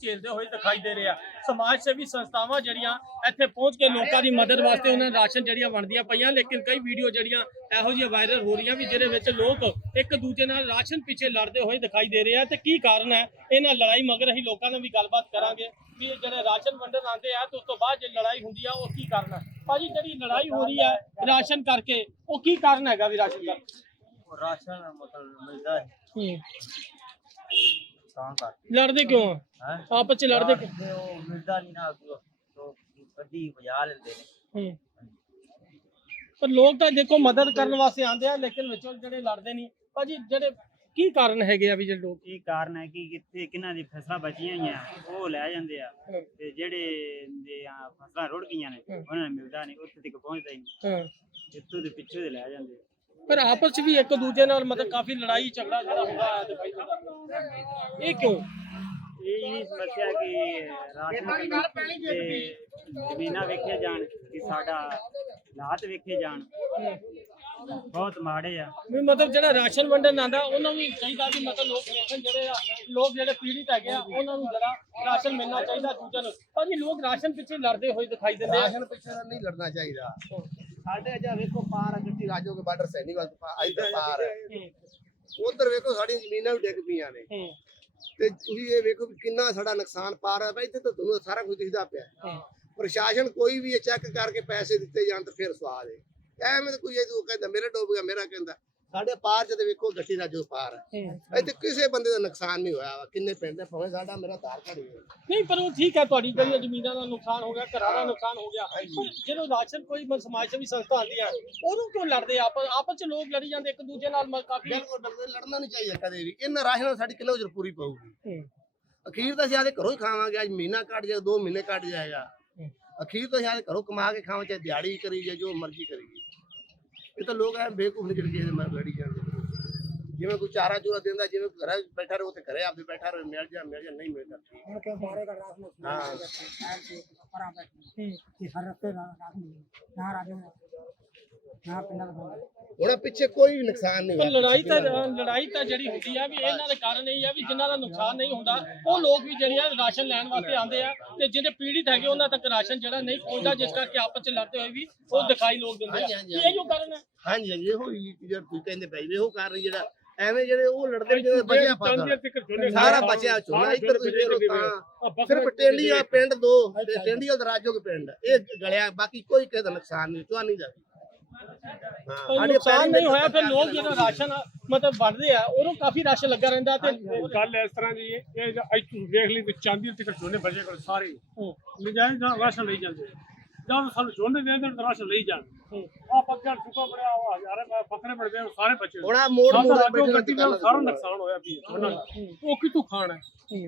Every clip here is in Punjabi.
ਝੇਲਦੇ ਹੋਏ ਦਿਖਾਈ ਦੇ ਰਿਹਾ ਸਮਾਜ ਸੇਵੀ ਸੰਸਥਾਵਾਂ ਜਿਹੜੀਆਂ ਇੱਥੇ ਪਹੁੰਚ ਕੇ ਲੋਕਾਂ ਦੀ ਮਦਦ ਵਾਸਤੇ ਉਹਨਾਂ ਰਾਸ਼ਨ ਜਿਹੜੀਆਂ ਵੰਡਦੀਆਂ ਪਈਆਂ ਲੇਕਿਨ ਕਈ ਵੀਡੀਓ ਜਿਹੜੀਆਂ ਇਹੋ ਜਿਹੀਆਂ ਵਾਇਰਲ ਹੋ ਰਹੀਆਂ ਵੀ ਜਿਹਦੇ ਵਿੱਚ ਲੋਕ ਇੱਕ ਦੂਜੇ ਨਾਲ ਰਾਸ਼ਨ ਪਿੱਛੇ ਲੜਦੇ ਹੋਏ ਦਿਖਾਈ ਦੇ ਰਹੇ ਤੇ ਕੀ ਕਾਰਨ ਹੈ? ਇਹਨਾਂ ਲੜਾਈ ਮਗਰ ਅਸੀਂ ਲੋਕਾਂ ਨਾਲ ਵੀ ਗੱਲਬਾਤ ਕਰਾਂਗੇ ਵੀ ਜਿਹੜੇ ਰਾਸ਼ਨ ਵੰਡਣ ਆਉਂਦੇ ਆ ਤੇ ਉਸ ਤੋਂ ਬਾਅਦ ਜੇ ਲੜਾਈ ਹੁੰਦੀ ਆ ਉਹ ਕੀ ਕਾਰਨ ਹੈ? ਭਾਜੀ ਜਿਹੜੀ ਲੜਾਈ ਹੋ ਰਹੀ ਹੈ ਰਾਸ਼ਨ ਕਰਕੇ ਉਹ ਕੀ ਕਾਰਨ ਹੈਗਾ ਵੀ ਰਾਸ਼ਨ ਕਰਕੇ? ਰਾਸ਼ਨ ਮਤਲਬ ਮਿਲਦਾ ਹੈ। ਲੜਦੇ ਕਿਉਂ ਆ? ਆਪਸ ਚ ਲੜਦੇ ਕਿਉਂ? ਮਿਲਦਾ ਨਹੀਂ ਨਾ ਕੋਈ ਤੋਂ ਗੱਡੀ ਵਜਾ ਲੈਂਦੇ ਨੇ। ਪਰ ਲੋਕ ਤਾਂ ਦੇਖੋ ਮਦਦ ਕਰਨ ਵਾਸਤੇ ਆਉਂਦੇ ਆ ਲੇਕਿਨ ਵਿੱਚੋਂ ਜਿਹੜੇ ਲੜਦੇ ਨਹੀਂ ਭਾਜੀ ਜਿਹੜੇ ਕੀ ਕਾਰਨ ਹੈਗੇ ਆ ਵੀ ਜਿਹੜੇ ਲੋਕ? ਇਹ ਕਾਰਨ ਹੈ ਕਿ ਕਿੱਥੇ ਕਿਹਨਾਂ ਦੀ ਫਸਲਾਂ ਬਚੀਆਂ ਹੋਈਆਂ ਉਹ ਲੈ ਜਾਂਦੇ ਆ। ਤੇ ਜਿਹੜੇ ਦੇ ਆ, ਫਸਲਾਂ ਰੁੜ ਗਈਆਂ ਨੇ ਉਹਨਾਂ ਨੂੰ ਮਿਲਦਾ ਨਹੀਂ ਉੱਥੇ ਤੱਕ ਪਹੁੰਚਦਾ ਹੀ ਨਹੀਂ ਹਾਂ। ਜਿੱਥੋਂ ਦੇ ਪਿੱਛੇ ਦੇ ਲੈ ਜਾਂਦੇ ਆ। ਪਰ ਆਪਸ ਚ ਵੀ ਇੱਕ ਦੂਜੇ ਨਾਲ ਮਤਲਬ ਕਾਫੀ ਲੜਾਈ ਝਗੜਾ ਜਿਹੜਾ ਹੁੰਦਾ ਹੈ ਦਿਖਾਈ ਦਿੰਦਾ ਇਹ ਕਿਉਂ? ਇਹ ਹੀ ਸਮੱਸਿਆ ਕਿ ਰਾਸ਼ਨ ਤੇ ਜ਼ਮੀਨਾਂ ਵੇਖੇ ਜਾਣ ਕਿ ਸਾਡਾ ਹਾਲਾਤ ਵੇਖੇ ਜਾਣ। ਬਹੁਤ ਮਾੜੇ ਆ। ਵੀ ਮਤਲਬ ਜਿਹੜਾ ਰਾਸ਼ਨ ਵੰਡਣ ਆਂਦਾ ਉਹਨਾਂ ਨੂੰ ਚਾਹੀਦਾ ਵੀ ਮਤਲਬ ਲੋਕ ਵੇਖਣ ਜਿਹੜੇ ਆ ਲੋਕ ਜਿਹੜੇ ਪੀੜਿਤ ਹੈਗੇ ਆ ਉਹਨਾਂ ਨੂੰ ਜਰਾ ਰਾਸ਼ਨ ਮਿਲਣਾ ਚਾਹੀਦਾ ਦੂਜਿਆਂ ਨੂੰ। ਭਾਜੀ ਲੋਕ ਰਾਸ਼ਨ ਪਿੱਛੇ ਲੜਦੇ ਹੋਏ ਦਿਖਾਈ ਦਿੰਦੇ ਆ। ਰਾਸ਼ਨ ਪਿੱਛੇ ਤਾਂ ਨਹੀਂ ਲੜਨਾ ਚਾਹੀਦਾ। ਸਾਡੇ ਅਜਾ ਵੇਖੋ ਪਾਰ ਗੱਟੀ ਰਾਜੋ ਕੇ ਬਾਰਡਰ ਸੈਨਿਕ ਵਾਲ ਇੱਧਰ ਪਾਰ ਉਧਰ ਵੇਖੋ ਸਾਡੀਆਂ ਜ਼ਮੀਨਾਂ ਵੀ ਡਿੱਗ ਪਈਆਂ ਨੇ। ਤੇ ਤੁਸੀਂ ਇਹ ਵੇਖੋ ਵੀ ਕਿੰਨਾ ਸਾਡਾ ਨੁਕਸਾਨ ਪਾਰ ਹੈ ਬਈ ਇੱਥੇ ਤਾਂ ਤੁਹਾਨੂੰ ਸਾਰਾ ਕੁਝ ਦਿਖਦਾ ਪਿਆ। ਪ੍ਰਸ਼ਾਸਨ ਕੋਈ ਵੀ ਇਹ ਚੈੱਕ ਕਰਕੇ ਪੈਸੇ ਦਿੱਤੇ ਜਾਣ ਤਾਂ ਫਿਰ ਸਵਾਦ ਹੈ ਐਵੇਂ ਤਾਂ ਕੋਈ ਇਹ ਤੂੰ ਕਹਿੰਦਾ ਮੇਰਾ ਡੁੱਬ ਗਿਆ ਮੇਰਾ ਕਹਿੰਦਾ। ਸਾਡੇ ਪਾਰ ਚ ਤੇ ਵੇਖੋ ਗੱਟੀ ਰਾਜੋ ਪਾਰ ਹੈ। ਇੱਥੇ ਕਿਸੇ ਬੰਦੇ ਦਾ ਨੁਕਸਾਨ ਨਹੀਂ ਹੋਇਆ ਵਾ। ਕਿੰਨੇ ਪਿੰਡ ਹੈ ਭਾਵੇਂ ਸਾਡਾ ਮੇਰਾ ਧਾਰ ਘੜੀ ਹੈ ਨਹੀਂ ਪਰ ਉਹ ਠੀਕ ਹੈ ਤੁਹਾਡੀ ਜਿਹੜੀਆਂ ਜ਼ਮੀਨਾਂ ਦਾ ਨੁਕਸਾਨ ਹੋ ਗਿਆ ਘਰਾਂ ਦਾ ਨੁਕਸਾਨ ਹੋ ਗਿਆ। ਪਰ ਜਦੋਂ ਰਾਸ਼ਨ ਕੋਈ ਮ- ਸਮਾਜ ਸੇਵੀ ਸੰਸਥਾ ਆਉਂਦੀ ਹੈ ਉਹਨੂੰ ਕਿਉਂ ਲੜਦੇ ਆ? ਆਪਸ ਆਪਸ ਚ ਲੋਕ ਲੜੀ ਜਾਂਦੇ ਇੱਕ ਦੂਜੇ ਨਾਲ ਮ- ਕਾਫੀ ਬਿਲਕੁਲ ਬਿਲਕੁਲ ਲੜਨਾ ਨਹੀਂ ਚਾਹੀਦਾ ਕਦੇ ਵੀ। ਇਹਨਾਂ ਰਾਸ਼ਨ ਨਾਲ ਸਾਡੀ ਕਿਲੋ ਜਰ ਪੂਰੀ ਪਊਗੀ। ਹੂੰ। ਅਖੀਰ ਤਾਂ ਅਸੀਂ ਆਦੇ ਘਰੋਂ ਹੀ ਖਾਵਾਂਗੇ ਅੱਜ ਮਹੀਨਾ ਕੱਟ ਜਾਏ ਦੋ ਮਹੀਨੇ ਕੱਟ ਜਾਏਗਾ। ਅਖੀਰ ਤਾਂ ਅਸੀਂ ਆਦੇ ਘਰੋਂ ਕਮਾ ਕੇ ਖਾਵਾਂ ਚਾਹੇ ਦਿਹਾੜੀ ਕਰੀ ਜਾਏ ਜੋ ਮਰਜ਼ੀ ਕਰੀਏ ਇਹ ਤਾਂ ਲੋਕ ਐ ਬੇਕੂਫ ਨਿਕਲ ਕੇ ਇਹਦੇ ਮਰ ਲੜੀ ਜਾਂਦੇ ਜਿਵੇਂ ਕੋਈ ਚਾਰਾ ਚੂਰਾ ਦਿੰਦਾ ਜਿਵੇਂ ਘਰੇ ਬੈਠਾ ਰਹੇ ਉੱਥੇ ਘਰੇ ਆਪਦੇ ਬੈਠਾ ਰਹੇ ਮਿਲ ਜਾ ਮਿਲ ਜਾ ਨਹੀਂ ਮਿਲਦਾ। ਠੀਕ। ਹਾਂ। ਹੁਣ ਪਿੱਛੇ ਕੋਈ ਵੀ ਨੁਕਸਾਨ ਨਹੀਂ ਪਰ ਹੋਇਆ ਲੜਾਈ ਤਾਂ ਲੜਾਈ ਤਾਂ ਜਿਹੜੀ ਹੁੰਦੀ ਆ ਵੀ ਇਹਨਾਂ ਦੇ ਕਾਰਨ ਇਹ ਆ ਵੀ ਜਿਨ੍ਹਾਂ ਦਾ ਨੁਕਸਾਨ ਨਹੀਂ ਹੁੰਦਾ ਉਹ ਲੋਕ ਵੀ ਜਿਹੜੇ ਆ ਰਾਸ਼ਨ ਲੈਣ ਵਾਸਤੇ ਆਉਂਦੇ ਆ ਤੇ ਜਿਹੜੇ ਪੀੜਿਤ ਹੈਗੇ ਉਹਨਾਂ ਤੱਕ ਰਾਸ਼ਨ ਜਿਹੜਾ ਨਹੀਂ ਪਹੁੰਚਦਾ ਜਿਸ ਕਰਕੇ ਆਪਸ ਚ ਲੜਦੇ ਹੋਏ ਵੀ ਉਹ ਦਿਖਾਈ ਲੋਕ ਦਿੰਦੇ ਆ। ਹਾਂਜੀ, ਹਾਂਜੀ, ਇਹ ਜੋ ਕਾਰਨ ਹੈ ਹਾਂਜੀ ਹਾਂਜੀ ਇਹੋ ਹੀ ਜਿਹੜਾ ਤੁਸੀਂ ਕਹਿੰਦੇ ਪਈ ਇਹੋ ਕਰ ਰਹੀ ਜਿਹੜਾ ਐਵੇਂ ਜਿਹੜੇ ਉਹ ਲੜਦੇ ਜਿਹੜੇ ਬਚਿਆ ਫਸਲ। ਸਾਰਾ ਬਚਿਆ ਝੋਨਾ ਇੱਧਰ ਤੁਸੀਂ ਵੇਖੋ ਤਾਂ ਸਿਰਫ ਟੇਂਡੀਆ ਪਿੰਡ ਦੋ ਤੇ ਟੇਂਡੀਆ ਦਾ ਰਾਜੋ ਕੇ ਪਿੰਡ। ਇਹ ਗਲਿਆ ਬਾਕੀ ਕੋਈ ਕਿਸੇ ਦਾ ਨੁਕਸਾਨ ਨਹੀਂ ਚੁਆ ਨਹੀਂ ਦਾ ਹਾਂ ਕੋਈ ਸਾਡੇ ਨੁਕਸਾਨ ਪੈਰੀ ਨਹੀਂ ਹੋਇਆ ਫਿਰ ਲੋਕ ਜਦੋਂ ਰਾਸ਼ਨ ਮਤਲਬ ਵੰਡਦੇ ਆ ਉਹਨੂੰ ਕਾਫੀ ਰਾਸ਼ਨ ਲੱਗਾ ਰਹਿੰਦਾ ਤੇ ਗੱਲ ਇਸ ਤਰ੍ਹਾਂ ਦੀ ਹੈ ਇਹ ਅੱਜ ਤੁਸੀਂ ਵੇਖ ਲਈ ਤੇ ਚਾਂਦੀ ਦੇ ਟਿਕਟ ਝੋਨੇ ਬਜੇ ਕੋਲ ਸਾਰੇ। ਹੂੰ, ਨਜਾਇਜ਼ ਨਾਲ ਰਾਸ਼ਨ ਲਈ ਜਾਂਦੇ ਜਦ ਸਾਨੂੰ ਝੋਨੇ ਦੇ ਦੇਣ ਤਾਂ ਰਾਸ਼ਨ ਲਈ ਜਾਣ। ਹੂੰ। ਆ ਪੱਕਾ ਚੁੱਕਾ ਬੜਿਆ ਆ ਹਜ਼ਾਰੇ ਫਸਲੇ ਬੜਦੇ ਆ, ਸਾਰੇ ਬੱਚੇ ਹੁਣ ਆਹ ਮੋੜ ਸਾਡਾ ਮੋੜ ਰਾਜੋ ਬੈਠੇ ਗੱਡੀ ਨਾਲ ਸਾਰਾ ਨੁਕਸਾਨ ਹੋਇਆ ਵੀ ਉਹਨਾਂ ਦਾ ਉਹ ਕਿਤੋਂ ਖਾਣਾ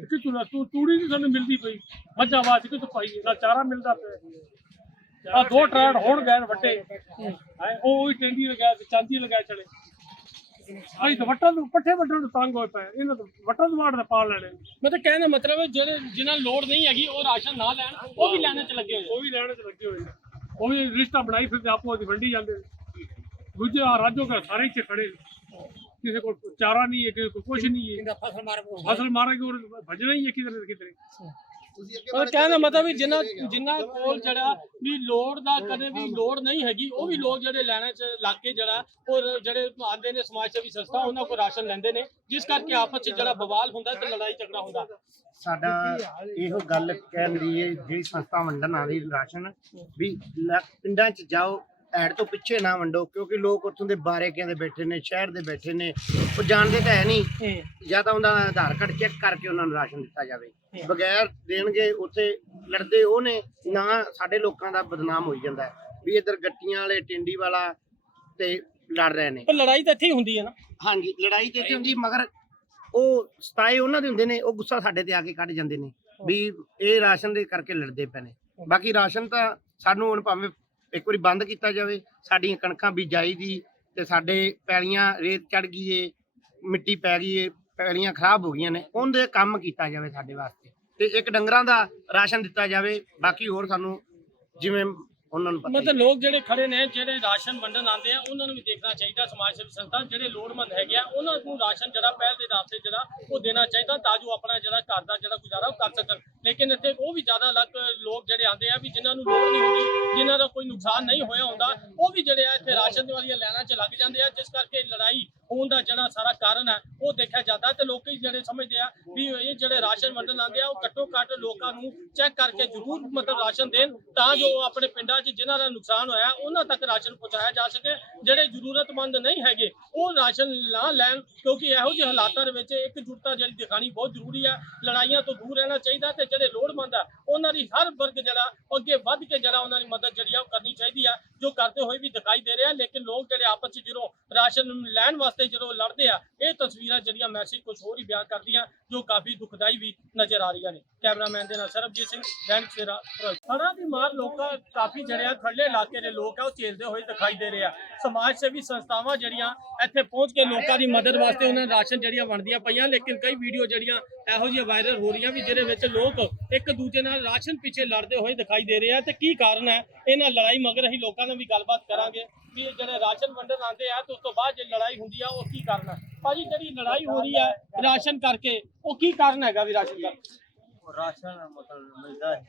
ਕਿਤੋਂ ਤੂੜੀ ਨਹੀਂ ਸਾਨੂੰ ਮਿਲਦੀ ਪਈ। ਮੱਝਾਂ ਬਾਜ ਕਿਤੋਂ ਪਾਈ? ਨਾ ਚਾਰਾ ਮਿਲਦਾ ਪਿਆ। ਆ ਦੋ ਟਰੈਡ ਹੋਣ ਗਏ ਨੇ ਵੱਟੇ। ਹੈਂ, ਉਹ ਹੀ ਟੈਂਡੀ ਲਗਾਇਆ ਤੇ ਚਾਂਦੀ ਲਗਾਇਆ ਚਲੇ। ਆਈ ਤਾਂ ਵੱਟਾਂ ਨੂੰ ਪੱਠੇ ਵੱਢਣ ਨੂੰ ਤੰਗ ਹੋਏ ਪਏ। ਇਹਨਾਂ ਤੋਂ ਵੱਟਾਂ ਤੋਂ ਵਾੜ ਦੇ ਪਾ ਲੈਣੇ। ਮਤਲਬ ਕਹਿਣ ਦਾ ਮਤਲਬ ਹੈ ਜਿਹੜੇ ਜਿਨ੍ਹਾਂ ਨੂੰ ਲੋੜ ਨਹੀਂ ਹੈਗੀ ਉਹ ਰਾਸ਼ਨ ਨਾ ਲੈਣ ਉਹ ਵੀ ਲੈਣੇ ਚ ਲੱਗੇ ਹੋਏ। ਉਹ ਵੀ ਲੈਣੇ ਤੇ ਲੱਗੇ ਹੋਏ ਨੇ। ਉਹ ਵੀ ਰਿਸ਼ਤਾ ਬਣਾਈ ਫਿਰ ਆਪੋ ਦੀ ਵੰਡੀ ਜਾਂਦੇ ਨੇ। ਦੂਜੇ ਆ ਰਾਜੋ ਘਰ ਸਾਰੇ ਇੱਥੇ ਖੜੇ ਨੇ। ਕਿਸੇ ਕੋਲ ਚਾਰਾ ਨਹੀਂ ਹੈ ਕਿਸੇ ਕੋਲ ਕੁਝ ਨਹੀਂ ਹੈ। ਫਸਲ ਮਾਰ ਫਸਲ ਮਾਰਾਂਗੇ ਉਹ ਭਜਣਾ ਹੀ ਹੈ ਕਿਧਰ ਨਾ ਕਿਧਰੇ। ਤੁਸੀਂ ਅੱਗੇ ਪਰ ਕਹਿਣ ਦਾ ਮਤਲਬ ਵੀ ਜਿਨ੍ਹਾਂ ਜਿਨ੍ਹਾਂ ਕੋਲ ਜਿਹੜਾ ਵੀ ਲੋੜ ਦਾ ਕਦੇ ਵੀ ਲੋੜ ਨਹੀਂ ਹੈਗੀ ਉਹ ਵੀ ਲੋਕ ਜਿਹੜੇ ਲੈਣੇ ਚ ਲੱਗ ਕੇ ਜਿਹੜਾ ਉਹ ਜਿਹੜੇ ਆਉਂਦੇ ਨੇ ਸਮਾਜ ਸੇਵੀ ਸੰਸਥਾ ਉਹਨਾਂ ਕੋਲ ਰਾਸ਼ਨ ਲੈਂਦੇ ਨੇ ਜਿਸ ਕਰਕੇ ਆਪਸ ਚ ਜਿਹੜਾ ਬਵਾਲ ਹੁੰਦਾ ਤੇ ਲੜਾਈ ਝਗੜਾ ਹੁੰਦਾ। ਸਾਡਾ ਇਹੋ ਗੱਲ ਕਹਿਣ ਦੀ ਹੈ ਜਿਹੜੀ ਸੰਸਥਾ ਵੰਡਣ ਆ ਰਹੀ ਰਾਸ਼ਨ ਵੀ ਪਿੰਡਾਂ 'ਚ ਜਾਓ ਐਡ ਤੋਂ ਪਿੱਛੇ ਨਾ ਵੰਡੋ ਕਿਉਂਕਿ ਲੋਕ ਉੱਥੋਂ ਦੇ ਬਾਰੇਕਿਆਂ ਦੇ ਬੈਠੇ ਨੇ ਸ਼ਹਿਰ ਦੇ ਬੈਠੇ ਨੇ ਉਹ ਜਾਣਦੇ ਤਾਂ ਹੈ ਨਹੀਂ। ਜਾਂ ਤਾਂ ਉਹਨਾਂ ਦਾ ਆਧਾਰ ਕਾਰਡ ਚੈੱਕ ਕਰਕੇ ਉਹਨਾਂ ਨੂੰ ਰਾਸ਼ਨ ਦਿੱਤਾ ਜਾਵੇ। ਬਗੈਰ ਦੇਣਗੇ ਉੱਥੇ ਲੜਦੇ ਉਹ ਨੇ ਨਾ ਸਾਡੇ ਲੋਕਾਂ ਦਾ ਬਦਨਾਮ ਹੋਈ ਜਾਂਦਾ ਵੀ ਇਧਰ ਗੱਟੀਆਂ ਵਾਲੇ ਟਿੰਡੀ ਵਾਲਾ ਤੇ ਲੜ ਰਹੇ ਨੇ। ਪਰ ਲੜਾਈ ਤਾਂ ਇੱਥੇ ਹੀ ਹੁੰਦੀ ਹੈ ਨਾ। ਹਾਂਜੀ ਲੜਾਈ ਤੇ ਇੱਥੇ ਹੁੰਦੀ ਮਗਰ ਉਹ ਸਤਾਏ ਉਹਨਾਂ ਦੇ ਹੁੰਦੇ ਨੇ ਉਹ ਗੁੱਸਾ ਸਾਡੇ ਤੇ ਆ ਕੇ ਕੱਢ ਜਾਂਦੇ ਨੇ ਵੀ ਇਹ ਰਾਸ਼ਨ ਦੇ ਕਰਕੇ ਲੜਦੇ ਪਏ ਨੇ। ਬਾਕੀ ਰਾਸ਼ਨ ਤਾਂ ਸਾਨੂੰ ਹੁਣ ਭਾਵੇਂ ਇੱਕ ਵਾਰੀ ਬੰਦ ਕੀਤਾ ਜਾਵੇ, ਸਾਡੀਆਂ ਕਣਕਾਂ ਬੀਜਾਈ ਦੀ ਤੇ ਸਾਡੇ ਪੈਲੀਆਂ ਰੇਤ ਚੜ ਗਈ ਏ, ਮਿੱਟੀ ਪੈ ਗਈ ਏ, ਪੈਲੀਆਂ ਖਰਾਬ ਹੋ ਗਈਆਂ ਨੇ, ਉਹਦੇ ਕੰਮ ਕੀਤਾ ਜਾਵੇ ਸਾਡੇ ਵਾਸਤੇ ਤੇ ਇੱਕ ਡੰਗਰਾਂ ਦਾ ਰਾਸ਼ਨ ਦਿੱਤਾ ਜਾਵੇ, ਬਾਕੀ ਹੋਰ ਸਾਨੂੰ ਜਿਵੇਂ ਉਹਨਾਂ ਨੂੰ ਪਤਾ ਮਤਲਬ ਲੋਕ ਜਿਹੜੇ ਖੜੇ ਨੇ ਜਿਹੜੇ ਰਾਸ਼ਨ ਵੰਡਣ ਆਉਂਦੇ ਆ ਉਹਨਾਂ ਨੂੰ ਵੀ ਦੇਖਣਾ ਚਾਹੀਦਾ ਸਮਾਜ ਸੇਵੀ ਸੰਸਥਾ ਜਿਹੜੇ ਲੋੜਵੰਦ ਹੈਗੇ ਆ ਉਹਨਾਂ ਨੂੰ ਰਾਸ਼ਨ ਜਿਹੜਾ ਪਹਿਲ ਦੇ ਆਧਾਰ ਤੇ ਜਿਹੜਾ ਉਹ ਦੇਣਾ ਚਾਹੀਦਾ ਤਾਂ ਜੋ ਆਪਣਾ ਜਿਹੜਾ ਘਰ ਦਾ ਜਿਹੜਾ ਗੁਜ਼ਾਰਾ ਉਹ ਕਰ ਸਕਣ। ਲੇਕਿਨ ਇੱਥੇ ਉਹ ਵੀ ਜ਼ਿਆਦਾ ਲੱਗ ਲੋਕ ਜਿਹੜੇ ਆਉਂਦੇ ਆ ਵੀ ਜਿਨ੍ਹਾਂ ਨੂੰ ਲੋੜ ਨਹੀਂ ਹੁੰਦੀ ਜਿਨ੍ਹਾਂ ਦਾ ਕੋਈ ਨੁਕਸਾਨ ਨਹੀਂ ਹੋਇਆ ਹੁੰਦਾ ਉਹ ਵੀ ਜਿਹੜੇ ਆ ਇੱਥੇ ਰਾਸ਼ਨ ਦੇ ਵਾਲੀਆਂ ਲਾਈਨਾਂ 'ਚ ਲੱਗ ਜਾਂਦੇ ਆ ਜਿਸ ਕਰਕੇ ਲੜਾਈ ਹੋਣ ਦਾ ਜਿਹੜਾ ਸਾਰਾ ਕਾਰਨ ਹੈ, ਉਹ ਦੇਖਿਆ ਜਾਂਦਾ ਤੇ ਲੋਕੀ ਜਿਹੜੇ ਸਮਝਦੇ ਆ ਵੀ ਇਹ ਜਿਹੜੇ ਰਾਸ਼ਨ ਵੰਡਣ ਆਉਂਦੇ ਆ, ਉਹ ਘੱਟੋ ਘੱਟ ਲੋਕਾਂ ਨੂੰ ਚੈੱਕ ਕਰਕੇ ਜ਼ਰੂਰ ਮਤਲਬ ਰਾਸ਼ਨ ਦੇਣ ਤਾਂ ਜੋ ਆਪਣੇ ਪਿੰਡਾਂ 'ਚ ਜਿਨ੍ਹਾਂ ਦਾ ਨੁਕਸਾਨ ਹੋਇਆ, ਉਹਨਾਂ ਤੱਕ ਰਾਸ਼ਨ ਪਹੁੰਚਾਇਆ ਜਾ ਸਕੇ। ਜਿਹੜੇ ਜ਼ਰੂਰਤਮੰਦ ਨਹੀਂ ਹੈਗੇ, ਉਹ ਰਾਸ਼ਨ ਨਾ ਲੈਣ ਕਿਉਂਕਿ ਇਹੋ ਜਿਹੇ ਹਾਲਾਤਾਂ ਦੇ ਵਿੱਚ ਇੱਕ ਇਕਜੁੱਟਤਾ ਜਿਹੜੀ ਦਿਖਾਣੀ ਬਹੁਤ ਜ਼ਰੂਰੀ ਆ। ਲੜਾਈਆਂ ਤੋਂ ਦੂਰ ਰਹਿਣਾ ਚਾਹੀਦਾ ਤੇ ਜਿਹੜੇ ਲੋੜਵੰਦ ਆ, ਉਹਨਾਂ ਦੀ ਹਰ ਵਰਗ ਜਿਹੜਾ ਅੱਗੇ ਵੱਧ ਕੇ ਜਿਹੜਾ ਉਹਨਾਂ ਦੀ ਮਦਦ ਜਿਹੜੀ ਆ, ਉਹ ਕਰਨੀ ਚਾਹੀਦੀ ਆ, ਜੋ ਕਰਦੇ ਹੋਏ ਵੀ ਦਿਖਾਈ ਦੇ ਰਿਹਾ। ਲੇਕਿਨ ਲੋਕ ਜਿਹੜੇ ਆਪਸ 'ਚ ਜਦੋਂ ਰਾਸ਼ਨ ਲੈਣ ਵਾਸਤੇ ਜਦੋਂ ਲੜਦੇ ਆ, ਇਹ ਤਸਵੀਰਾਂ ਜਿਹੜੀਆਂ ਮੈਸੇਜ ਕੁਝ ਹੋਰ ਹੀ ਬਿਆਨ ਕਰਦੀਆਂ, ਜੋ ਕਾਫੀ ਦੁਖਦਾਈ ਵੀ ਨਜ਼ਰ ਆ ਰਹੀਆਂ ਨੇ। ਕੈਮਰਾਮੈਨ ਦੇ ਨਾਲ ਸਰਬਜੀਤ ਸਿੰਘ ਦੈਨਿਕ ਸੇਰਾ ਹੜ੍ਹਾਂ ਦੀ ਮਾਰ ਲੋਕਾਂ, ਕਾਫੀ ਜਿਹੜੇ ਆ ਥੱਲੇ ਇਲਾਕੇ ਦੇ ਲੋਕ ਆ, ਉਹ ਝੇਲਦੇ ਹੋਏ ਦਿਖਾਈ ਦੇ ਰਹੇ ਆ। ਸਮਾਜ ਸੇਵੀ ਸੰਸਥਾਵਾਂ ਜਿਹੜੀਆਂ ਇੱਥੇ ਪਹੁੰਚ ਕੇ ਲੋਕਾਂ ਦੀ ਮਦਦ ਵਾਸਤੇ ਉਹਨਾਂ ਨੂੰ ਰਾਸ਼ਨ ਜਿਹੜੀਆਂ ਵੰਡਦੀਆਂ ਪਈਆਂ, ਲੇਕਿਨ ਕਈ ਵੀਡੀਓ ਜਿਹੜੀਆਂ ਇਹੋ ਜਿਹੀਆਂ ਵਾਇਰਲ ਹੋ ਰਹੀਆਂ ਵੀ ਜਿਹਦੇ ਵਿੱਚ ਲੋਕ ਇੱਕ ਦੂਜੇ ਨਾਲ ਰਾਸ਼ਨ ਪਿੱਛੇ ਲੜਦੇ ਹੋਏ ਦਿਖਾਈ ਦੇ ਰਹੇ ਆ ਤੇ ਕੀ ਕਾਰਨ ਹੈ? ਇਹਨਾਂ ਲੜਾਈ ਮਗਰ ਅਸੀਂ ਲੋਕਾਂ ਨਾਲ ਵੀ ਗੱਲਬਾਤ ਕਰਾਂਗੇ ਵੀ ਜਿਹੜੇ ਰਾਸ਼ਨ ਵੰਡਣ ਆਉਂਦੇ ਆ ਤੇ ਉਸ ਤੋਂ ਬਾਅਦ ਜੇ ਲੜਾਈ ਹੁੰਦੀ ਆ ਉਹ ਕੀ ਕਾਰਨ ਹੈ? ਭਾਜੀ ਜਿਹੜੀ ਲੜਾਈ ਹੋ ਰਹੀ ਹੈ ਰਾਸ਼ਨ ਕਰਕੇ ਉਹ ਕੀ ਕਾਰਨ ਹੈਗਾ ਵੀ ਰਾਸ਼ਨ ਕਰਕੇ? ਉਹ ਰਾਸ਼ਨ ਮਤਲਬ ਮਿਲਦਾ ਹੈ।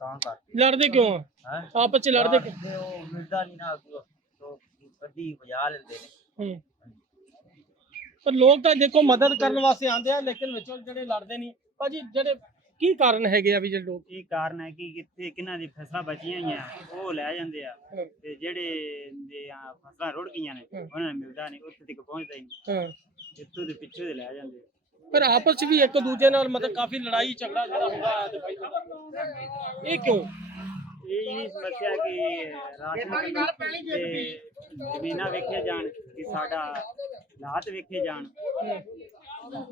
ਤਾਂ ਕਰ ਲੜਦੇ ਕਿਉਂ ਆ? ਆਪਸ ਚ ਲੜਦੇ ਕਿਉਂ? ਮਿਲਦਾ ਨਹੀਂ ਨਾ ਅੱਗੋਂ, ਤੋਂ ਵਜਾ ਲੈਂਦੇ ਨੇ। ਹੂੰ। ਪਰ ਲੋਕ ਤਾਂ ਦੇਖੋ ਮਦਦ ਕਰਨ ਵਾਸਤੇ ਆਉਂਦੇ ਆ ਲੇਕਿਨ ਵਿੱਚੋਂ ਜਿਹੜੇ ਲੜਦੇ ਨਹੀਂ। ਭਾਜੀ ਜਿਹੜੇ ਕੀ ਕਾਰਨ ਹੈਗੇ ਆ ਵੀ ਜਿਹੜੇ ਲੋਕ? ਇਹ ਕਾਰਨ ਹੈ ਕਿ ਕਿੱਥੇ ਕਿਹਨਾਂ ਦੀ ਫਸਲਾਂ ਬਚੀਆਂ ਹੋਈਆਂ ਉਹ ਲੈ ਜਾਂਦੇ ਆ। ਤੇ ਜਿਹੜੇ ਦੇ ਆ ਫਸਲਾਂ ਰੁੜ ਗਈਆਂ ਨੇ। ਉਹਨਾਂ ਨੂੰ ਮਿਲਦਾ ਨਹੀਂ ਉੱਥੇ ਤੱਕ ਪਹੁੰਚਦਾ ਹੀ ਨਹੀਂ। ਹਾਂ। ਇੱਥੋਂ ਦੇ ਪਿੱਛੇ ਦੇ ਲੈ ਜਾਂਦੇ। ਪਰ ਆਪਸ ਚ ਵੀ ਇੱਕ ਦੂਜੇ ਨਾਲ ਮਤਲਬ ਕਾਫੀ ਲੜਾਈ ਝਗੜਾ ਜਿਹੜਾ ਹੁੰਦਾ ਹੈ ਦਿੰਦਾ ਇਹ ਕਿਉਂ? ਇਹ ਹੀ ਸਮੱਸਿਆ ਕਿ ਰਾਸ਼ਨ ਤੇ ਜ਼ਮੀਨਾਂ ਵੇਖੇ ਜਾਣ ਕਿ ਸਾਡਾ ਹਾਲਾਤ ਵੇਖੇ ਜਾਣ।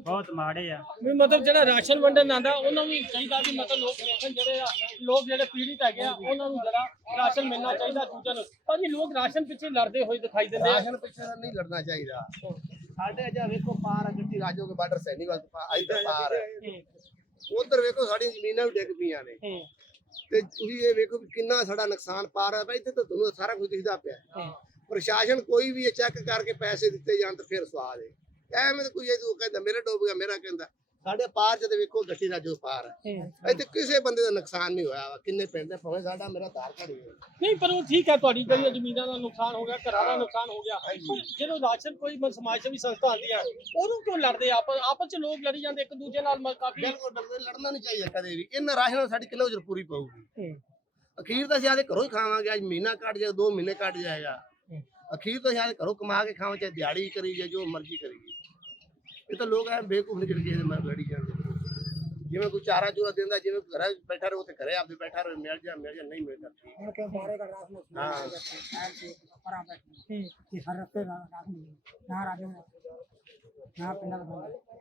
ਬਹੁਤ ਮਾੜੇ ਆ। ਵੀ ਮਤਲਬ ਜਿਹੜਾ ਰਾਸ਼ਨ ਵੰਡਣ ਆਂਦਾ ਉਹਨਾਂ ਨੂੰ ਵੀ ਚਾਹੀਦਾ ਵੀ ਮਤਲਬ ਲੋਕ ਵੇਖਣ ਜਿਹੜੇ ਆ ਲੋਕ ਜਿਹੜੇ ਪੀੜਿਤ ਹੈਗੇ ਆ ਉਹਨਾਂ ਨੂੰ ਜਿਹੜਾ ਰਾਸ਼ਨ ਮਿਲਣਾ ਚਾਹੀਦਾ ਦੂਜਿਆਂ ਨੂੰ। ਭਾਜੀ ਲੋਕ ਰਾਸ਼ਨ ਪਿੱਛੇ ਲੜਦੇ ਹੋਏ ਦਿਖਾਈ ਦਿੰਦੇ ਆ। ਰਾਸ਼ਨ ਪਿੱਛੇ ਨਹੀਂ ਲੜਨਾ ਚਾਹੀਦਾ। ਸਾਡੇ ਅਜਾ ਵੇਖੋ ਪਾਰ ਆ ਗੱਡੀ ਰਾਜੋ ਕੇ ਬਾਰਡਰ ਸੈਨੀਵਾਲ ਤੋਂ ਪਾ- ਇੱਧਰ ਪਾਰ। ਹੈ। ਉਧਰ ਵੇਖੋ ਸਾਡੀਆਂ ਜ਼ਮੀਨਾਂ ਵੀ ਡਿੱਗ ਪਈਆਂ ਨੇ। ਤੇ ਤੁਸੀਂ ਇਹ ਵੇਖੋ ਵੀ ਕਿੰਨਾ ਸਾਡਾ ਨੁਕਸਾਨ ਪਾ ਰਿਹਾ ਇੱਥੇ ਤਾਂ ਤੁਹਾਨੂੰ ਸਾਰਾ ਕੁਝ ਦਿਖਦਾ ਪਿਆ। ਪ੍ਰਸ਼ਾਸਨ ਕੋਈ ਵੀ ਇਹ ਚੈੱਕ ਕਰਕੇ ਪੈਸੇ ਦਿੱਤੇ ਜਾਣ ਤਾਂ ਫਿਰ ਸਵਾਦ ਹੈ ਐਵੇਂ ਤਾਂ ਕੋਈ ਇਹ ਕਹਿੰਦਾ ਮੇਰਾ ਡੁੱਬ ਗਿਆ ਮੇਰਾ ਕਹਿੰਦਾ। ਸਾਡੇ ਪਾਰ ਚ ਤੇ ਵੇਖੋ ਗੱਡੀ ਰਾਜੋ ਪਾਰ ਹੈ। ਇੱਥੇ ਕਿਸੇ ਬੰਦੇ ਦਾ ਨੁਕਸਾਨ ਨਹੀਂ ਹੋਇਆ ਵਾ। ਕਿੰਨੇ ਪਿੰਡ ਦੇ ਭਾਵੇਂ ਸਾਡਾ ਮੇਰਾ ਧਾਰ ਘੜੀ ਨਹੀਂ ਪਰ ਉਹ ਠੀਕ ਹੈ ਤੁਹਾਡੀ ਜਿਹੜੀਆਂ ਜ਼ਮੀਨਾਂ ਦਾ ਨੁਕਸਾਨ ਹੋ ਗਿਆ ਘਰਾਂ ਦਾ ਨੁਕਸਾਨ ਹੋ ਗਿਆ। ਪਰ ਜਦੋਂ ਰਾਸ਼ਨ ਕੋਈ ਸਮਾਜ ਸੇਵੀ ਸੰਸਥਾ ਆਉਂਦੀ ਹੈ ਉਹਨੂੰ ਕਿਉਂ ਲੜਦੇ ਆ? ਆਪਸ ਆਪਸ ਚ ਲੋਕ ਲੜੀ ਜਾਂਦੇ ਇੱਕ ਦੂਜੇ ਨਾਲ ਮ- ਕਾਫੀ ਬਿਲਕੁਲ ਬਿਲਕੁਲ ਲੜਨਾ ਨਹੀਂ ਚਾਹੀਦਾ ਕਦੇ ਵੀ। ਇਹਨਾਂ ਰਾਸ਼ਨ ਨਾਲ ਸਾਡੀ ਕਿੰਨਾ ਉਜਰ ਪੂਰੀ ਪਊਗੀ। ਅਖੀਰ ਤਾਂ ਅਸੀਂ ਆਦੇ ਘਰੋਂ ਹੀ ਖਾਵਾਂਗੇ ਅੱਜ ਮਹੀਨਾ ਕੱਟ ਜਾਏ ਦੋ ਮਹੀਨੇ ਕੱਟ ਜਾਏਗਾ। ਅਖੀਰ ਤਾਂ ਅਸੀਂ ਆਦੇ ਘਰੋਂ ਕਮਾ ਕੇ ਖਾਵਾਂ ਚਾਹੇ ਦਿਹਾੜੀ ਕਰੀ ਜਾਏ ਜੋ ਮਰਜ਼ੀ ਕਰੀਏ ਇਹ ਤਾਂ ਲੋਕ ਐ ਬੇਕੂਫ ਨਿਕਲ ਕੇ ਮਰ ਲੜੀ ਜਾਂਦੇ ਜਿਵੇਂ ਕੋਈ ਚਾਰਾ ਚੂਰਾ ਦਿੰਦਾ ਜਿਵੇਂ ਘਰੇ ਬੈਠਾ ਰਹੇ ਉੱਥੇ ਘਰੇ ਆਪਦੇ ਬੈਠਾ ਰਹੇ ਮਿਲ ਜਾ ਮਿਲ ਜਾ ਨਹੀਂ ਮਿਲਦਾ। ਠੀਕ ਹਾਂ।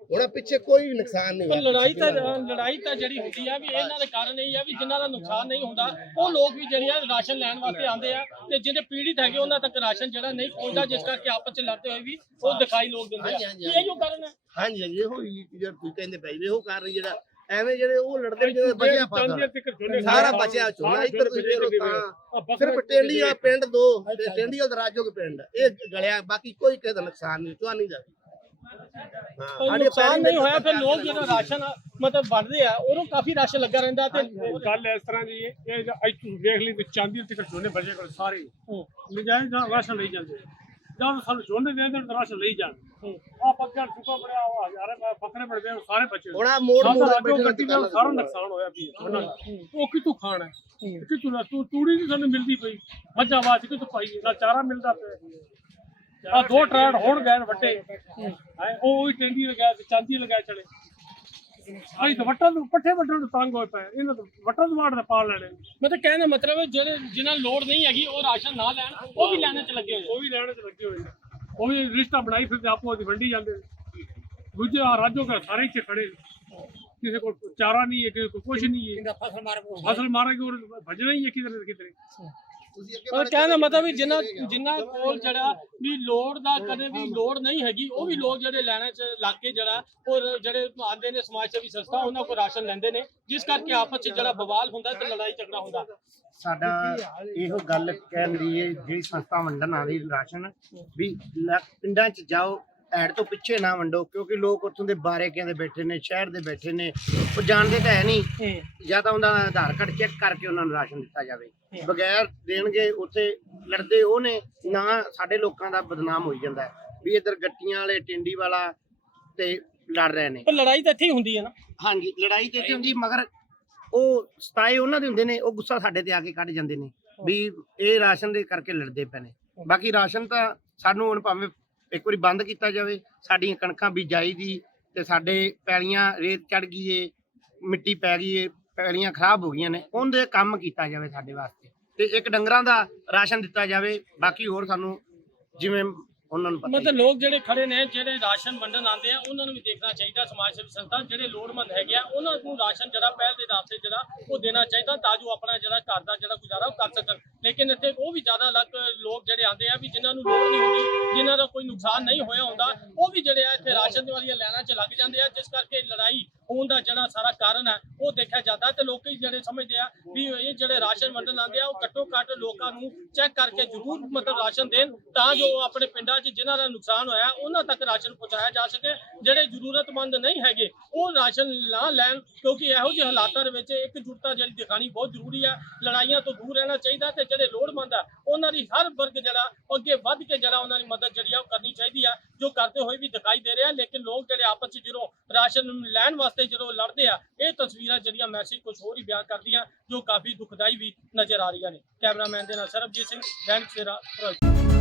ਹੁਣ ਪਿੱਛੇ ਕੋਈ ਵੀ ਨੁਕਸਾਨ ਨਹੀਂ ਪਰ ਹੋਇਆ ਲੜਾਈ ਤਾਂ ਲੜਾਈ ਤਾਂ ਜਿਹੜੀ ਹੁੰਦੀ ਆ ਵੀ ਇਹਨਾਂ ਦੇ ਕਾਰਨ ਇਹ ਆ ਵੀ ਜਿਨ੍ਹਾਂ ਦਾ ਨੁਕਸਾਨ ਨਹੀਂ ਹੁੰਦਾ ਉਹ ਲੋਕ ਵੀ ਜਿਹੜੇ ਆ ਰਾਸ਼ਨ ਲੈਣ ਵਾਸਤੇ ਆਉਂਦੇ ਆ ਤੇ ਜਿਹੜੇ ਪੀੜਿਤ ਹੈਗੇ ਉਹਨਾਂ ਤੱਕ ਰਾਸ਼ਨ ਜਿਹੜਾ ਨਹੀਂ ਪਹੁੰਚਦਾ ਜਿਸ ਕਰਕੇ ਆਪਸ ਚ ਲੜਦੇ ਹੋਏ ਵੀ ਉਹ ਦਿਖਾਈ ਲੋਕ ਦਿੰਦੇ ਹਾਂਜੀ, ਆ। ਹਾਂਜੀ, ਇਹ ਜੋ ਕਾਰਨ ਹੈ ਹਾਂਜੀ ਹਾਂਜੀ ਇਹੋ ਹੀ ਜਿਹੜਾ ਤੁਸੀਂ ਕਹਿੰਦੇ ਪਏ ਇਹੋ ਕਾਰਨ ਜਿਹੜਾ ਐਵੇਂ ਜਿਹੜੇ ਉਹ ਲੜਦੇ ਜਿਹੜੇ ਬਚਿਆ ਫਸਲ। ਸਾਰਾ ਬਚਿਆ ਝੋਨਾ ਇੱਧਰ ਤੁਸੀਂ ਦੇਖੋ ਤਾਂ ਸਿਰਫ ਟੇਂਡੀ ਵਾਲਾ ਪਿੰਡ ਦੋ ਤੇ ਟੇਂਡੀ ਵਾਲਾ ਰਾਜੋ ਕੇ ਪਿੰਡ ਇਹ ਗਲਿਆ ਬਾਕੀ ਕੋਈ ਕਿਸੇ ਦਾ ਨੁਕਸਾਨ ਨਹੀਂ ਚੁਆ ਨਹੀਂ ਜਾਂਦਾ ਹਾਂ ਕੋਈ ਸਾਡੇ ਨੁਕਸਾਨ ਪੈਰੀ ਨਹੀਂ ਹੋਇਆ ਫਿਰ ਲੋਕ ਜਿਹੜਾ ਰਾਸ਼ਨ ਮਤਲਬ ਵੰਡਦੇ ਆ ਉਹਨੂੰ ਕਾਫੀ ਰਾਸ਼ਨ ਲੱਗਾ ਰਹਿੰਦਾ ਤੇ ਗੱਲ ਇਸ ਤਰ੍ਹਾਂ ਦੀ ਹੈ ਇਹ ਜੋ ਅੱਜ ਤੁਸੀਂ ਵੇਖ ਲਈ ਤੇ ਚਾਂਦੀ ਦੇ ਟਿਕਟ ਝੋਨੇ ਬਜੇ ਕੋਲ ਸਾਰੇ। ਨਜਾਇਜ਼ ਨਾਲ ਰਾਸ਼ਨ ਲਈ ਜਾਂਦੇ ਜਦ ਸਾਨੂੰ ਝੋਨੇ ਦੇ ਦੇਣ ਤਾਂ ਰਾਸ਼ਨ ਲਈ ਜਾਣ। ਆ ਪੱਕਾ ਚੁੱਕਾ ਬੜਿਆ ਉਹ ਹਜ਼ਾਰੇ ਫਕਰੇ ਬੜਦੇ ਉਹ ਸਾਰੇ ਬੱਚੇ ਹੁਣ ਆਹ ਮੋੜ ਮੋੜ ਸਾਡਾ ਬੈਠੇ ਗੱਡੀ ਨਾਲ ਸਾਰਾ ਨੁਕਸਾਨ ਹੋਇਆ ਵੀ ਦਾ। ਉਹ ਕਿਤੋਂ ਖਾਣਾ ਹੈ? ਕਿਤੋਂ ਨਾ ਤੂੰ ਤੂੜੀ ਨਹੀਂ ਸਾਨੂੰ ਮਿਲਦੀ ਪਈ। ਮੱਝਾਂ ਬਾਜ ਕਿਤੋਂ ਪਾਈ? ਨਾ ਚਾਰਾ ਮਿਲਦਾ ਪਿਆ। ਆ ਦੋ ਟਰੈਡ ਹੋਣ ਗਏ ਵੱਡੇ। ਹੈ। ਉਹ ਹੀ ਟੈਂਡੀ ਲਗਾ ਤੇ ਚਾਂਦੀ ਲਗਾ ਚਲੇ। ਅਸੀਂ ਤਾਂ ਵੱਟਾਂ ਨੂੰ ਪੱਠੇ ਵੱਢਣ ਨੂੰ ਤੰਗ ਹੋਏ ਪਏ ਇਹਨਾਂ ਤੋਂ ਵੱਟਾਂ ਤੋਂ ਦੇ ਪਾਲ ਲੈਣੇ ਮਤਲਬ ਕਹਿਣ ਦਾ ਮਤਲਬ ਹੈ ਜਿਹੜੇ ਜਿਨ੍ਹਾਂ ਲੋੜ ਨਹੀਂ ਹੈਗੀ ਉਹ ਰਾਸ਼ਨ ਨਾ ਲੈਣ ਉਹ ਵੀ ਲੈਣੇ ਚ ਲੱਗੇ ਹੋਏ। ਉਹ ਵੀ ਲੈਣੇ ਚ ਲੱਗੇ ਹੋਏ ਉਹ ਵੀ ਰਿਸ਼ਤਾ ਬਣਾਈ ਫਿਰਦੇ ਆਪੋ ਦੀ ਵੰਡੀ ਜਾਂਦੇ ਦੂਜੇ ਆ ਰਾਜੋ ਘਰ ਸਾਰੇ ਇੱਥੇ ਖੜੇ ਕਿਸੇ ਕੋਲ ਚਾਰਾ ਨਹੀਂ ਹੈ ਕਿਸੇ ਕੋਲ ਕੁਝ ਨਹੀਂ ਹੈ। ਫਸਲ ਮਾਰ ਫਸਲ ਮਾਰਾਂਗੇ ਔਰ ਭਜਣਾ ਹੀ ਹੈ ਕਿਧਰ ਕਿਧਰੇ। ਪਰ ਕਹਿਣ ਦਾ ਮਤਲਬ ਵੀ ਜਿੰਨਾ ਕੋਲ ਜਿਹੜਾ ਵੀ ਲੋੜ ਦਾ ਕਦੇ ਵੀ ਲੋੜ ਨਹੀਂ ਹੈਗੀ ਉਹ ਵੀ ਲੋਕ ਜਿਹੜੇ ਲੈਣੇ ਚ ਲੱਗ ਕੇ ਜਿਹੜਾ ਔਰ ਜਿਹੜੇ ਆਉਂਦੇ ਨੇ ਸਮਾਜ ਸੇਵੀ ਸੰਸਥਾ ਉਹਨਾਂ ਕੋਲ ਰਾਸ਼ਨ ਲੈਂਦੇ ਨੇ। ਜਿਸ ਕਰਕੇ ਆਪਸ ਚ ਜਿਹੜਾ ਬਵਾਲ ਹੁੰਦਾ ਤੇ ਲੜਾਈ ਝਗੜਾ ਹੁੰਦਾ। ਸਾਡਾ ਇਹੋ ਗੱਲ ਕਹਿਣ ਦੀ ਹੈ ਜਿਹੜੀ ਸੰਸਥਾ ਵੰਡਣ ਆਦੀ ਰਾਸ਼ਨ ਵੀ ਪਿੰਡਾਂ 'ਚ ਜਾਓ ਐਡ ਤੋਂ ਪਿੱਛੇ ਨਾ ਵੰਡੋ ਕਿਉਂਕਿ ਲੋਕ ਉੱਥੋਂ ਦੇ ਬਾਰੇਕਿਆਂ ਦੇ ਬੈਠੇ ਨੇ ਸ਼ਹਿਰ ਦੇ ਬੈਠੇ ਨੇ ਉਹ ਜਾਣਦੇ ਤਾਂ ਹੈ ਨਹੀਂ। ਜਾਂ ਤਾਂ ਉਹਦਾ ਆਧਾਰ ਕਾਰਡ ਚੈੱਕ ਕਰਕੇ ਉਹਨਾਂ ਨੂੰ ਰਾਸ਼ਨ ਦਿੱਤਾ ਜਾਵੇ। ਬਗੈਰ ਦੇਣਗੇ ਉੱਥੇ ਲੜਦੇ ਉਹ ਨੇ ਨਾ ਸਾਡੇ ਲੋਕਾਂ ਦਾ ਬਦਨਾਮ ਹੋਈ ਜਾਂਦਾ ਵੀ ਇੱਧਰ ਗੱਟੀਆਂ ਵਾਲੇ ਟਿੰਡੀ ਵਾਲਾ ਤੇ ਲੜ ਰਹੇ ਨੇ। ਪਰ ਲੜਾਈ ਤਾਂ ਇੱਥੇ ਹੀ ਹੁੰਦੀ ਹੈ ਨਾ। ਹਾਂਜੀ ਲੜਾਈ ਤੇ ਇੱਥੇ ਹੁੰਦੀ ਮਗਰ ਉਹ ਸਤਾਏ ਉਹਨਾਂ ਦੇ ਹੁੰਦੇ ਨੇ ਉਹ ਗੁੱਸਾ ਸਾਡੇ ਤੇ ਆ ਕੇ ਕੱਢ ਜਾਂਦੇ ਨੇ। ਵੀ ਇਹ ਰਾਸ਼ਨ ਦੇ ਕਰਕੇ ਲੜਦੇ ਪਏ ਨੇ। ਬਾਕੀ ਰਾਸ਼ਨ ਤਾਂ ਸਾਨੂੰ ਹੁਣ ਭਾਵੇਂ ਇੱਕ ਵਾਰੀ ਬੰਦ ਕੀਤਾ ਜਾਵੇ ਸਾਡੀਆਂ ਕਣਕਾਂ ਬੀਜਾਈ ਦੀ ਤੇ ਸਾਡੇ ਪੈਲੀਆਂ ਰੇਤ ਚੜ ਗਈ ਏ ਮਿੱਟੀ ਪੈ ਗਈ ਏ ਪੈਲੀਆਂ ਖਰਾਬ ਹੋ ਗਈਆਂ ਨੇ ਉਹਦੇ ਕੰਮ ਕੀਤਾ ਜਾਵੇ ਸਾਡੇ ਵਾਸਤੇ ਤੇ ਇੱਕ ਡੰਗਰਾਂ ਦਾ ਰਾਸ਼ਨ ਦਿੱਤਾ ਜਾਵੇ ਬਾਕੀ ਹੋਰ ਸਾਨੂੰ ਜਿਵੇਂ ਉਹਨਾਂ ਨੂੰ ਪਤਾ। ਮਤਲਬ ਲੋਕ ਜਿਹੜੇ ਖੜੇ ਨੇ ਜਿਹੜੇ ਰਾਸ਼ਨ ਵੰਡਣ ਆਉਂਦੇ ਆ ਉਹਨਾਂ ਨੂੰ ਵੀ ਦੇਖਣਾ ਚਾਹੀਦਾ ਸਮਾਜ ਸੇਵੀ ਸੰਸਥਾ ਜਿਹੜੇ ਲੋੜਵੰਦ ਹੈਗੇ ਆ ਉਹਨਾਂ ਨੂੰ ਰਾਸ਼ਨ ਜਿਹੜਾ ਪਹਿਲ ਦੇ ਆਧਾਰ ਤੇ ਜਿਹੜਾ ਉਹ ਦੇਣਾ ਚਾਹੀਦਾ ਤਾਂ ਜੋ ਆਪਣਾ ਜਿਹੜਾ ਘਰ ਦਾ ਜਿਹੜਾ ਗੁਜ਼ਾਰਾ ਉਹ ਕਰ ਸਕਣ ਲੇਕਿਨ ਇੱਥੇ ਉਹ ਵੀ ਜ਼ਿਆਦਾ ਲੱਗ ਲੋਕ ਜਿਹੜੇ ਆਉਂਦੇ ਆ ਵੀ ਜਿਨ੍ਹਾਂ ਨੂੰ ਲੋੜ ਨਹੀਂ ਹੁੰਦੀ, ਜਿਨ੍ਹਾਂ ਦਾ ਕੋਈ ਨੁਕਸਾਨ ਨਹੀਂ ਹੋਇਆ ਹੁੰਦਾ, ਉਹ ਵੀ ਜਿਹੜੇ ਆ ਇੱਥੇ ਰਾਸ਼ਨ ਦੇ ਵਾਲੀਆਂ ਲੈਣਾ ਚ ਲੱਗ ਜਾਂਦੇ ਆ, ਜਿਸ ਕਰਕੇ ਲੜਾਈ ਹੋਣ ਦਾ ਜਿਹੜਾ ਸਾਰਾ ਕਾਰਨ ਹੈ, ਉਹ ਦੇਖਿਆ ਜਾਂਦਾ ਤੇ ਲੋਕੀ ਜਿਹੜੇ ਸਮਝਦੇ ਆ ਵੀ ਇਹ ਜਿਹੜੇ ਰਾਸ਼ਨ ਵੰਡਣ ਆਉਂਦੇ ਆ ਉਹ ਘੱਟੋ ਘੱਟ ਲੋਕਾਂ ਨੂੰ ਚੈੱਕ ਕਰਕੇ ਜ਼ਰੂਰ ਮਤਲਬ ਰਾਸ਼ਨ ਦੇਣ ਤਾਂ ਜੋ ਆਪਣੇ ਪਿੰਡਾਂ 'ਚ ਜਿਨ੍ਹਾਂ ਦਾ ਨੁਕਸਾਨ ਹੋਇਆ, ਉਹਨਾਂ ਤੱਕ ਰਾਸ਼ਨ ਪਹੁੰਚਾਇਆ ਜਾ ਸਕੇ। ਜਿਹੜੇ ਜ਼ਰੂਰਤਮੰਦ ਨਹੀਂ ਹੈਗੇ, ਉਹ ਰਾਸ਼ਨ ਨਾ ਲੈਣ ਕਿਉਂਕਿ ਇਹੋ ਜਿਹੇ ਹਾਲਾਤਾਂ ਦੇ ਵਿੱਚ ਇਕਜੁੱਟਤਾ ਜਿਹੜੀ ਦਿਖਾਣੀ ਬਹੁਤ ਜ਼ਰੂਰੀ ਆ ਲੜਾਈਆਂ ਤੋਂ ਦੂਰ ਰਹਿਣਾ ਚਾਹੀਦਾ ਤੇ ਜਿਹੜੇ ਲੋੜਵੰਦ ਆ, ਉਹਨਾਂ ਦੀ ਹਰ ਵਰਗ ਜਿਹੜਾ ਅੱਗੇ ਵੱਧ ਕੇ ਜਿਹੜਾ ਉਹਨਾਂ ਦੀ ਮਦਦ ਜਿਹੜੀ ਆ ਉਹ ਕਰਨੀ ਚਾਹੀਦੀ ਆ, ਜੋ ਕਰਦੇ ਹੋਏ ਵੀ ਦਿਖਾਈ ਦੇ ਰਿਹਾ, ਲੇਕਿਨ ਲੋਕ ਜਿਹੜੇ ਆਪਸ 'ਚ ਜਦੋਂ ਰਾਸ਼ਨ ਲੈਣ ਵਾਸਤੇ ਤੇ ਜਦੋਂ ਲੜਦੇ ਆ, ਇਹ ਤਸਵੀਰਾਂ ਜਿਹੜੀਆਂ ਮੈਸੇਜ ਕੁਝ ਹੋਰ ਹੀ ਬਿਆਨ ਕਰਦੀਆਂ, ਜੋ ਕਾਫੀ ਦੁਖਦਾਈ ਵੀ ਨਜ਼ਰ ਆ ਰਹੀਆਂ ਨੇ। ਕੈਮਰਾਮੈਨ ਦੇ ਨਾਲ ਸਰਬਜੀਤ ਸਿੰਘ ਦੈਨਿਕ ਸਵੇਰਾ ਫਿਰੋਜ਼ਪੁਰ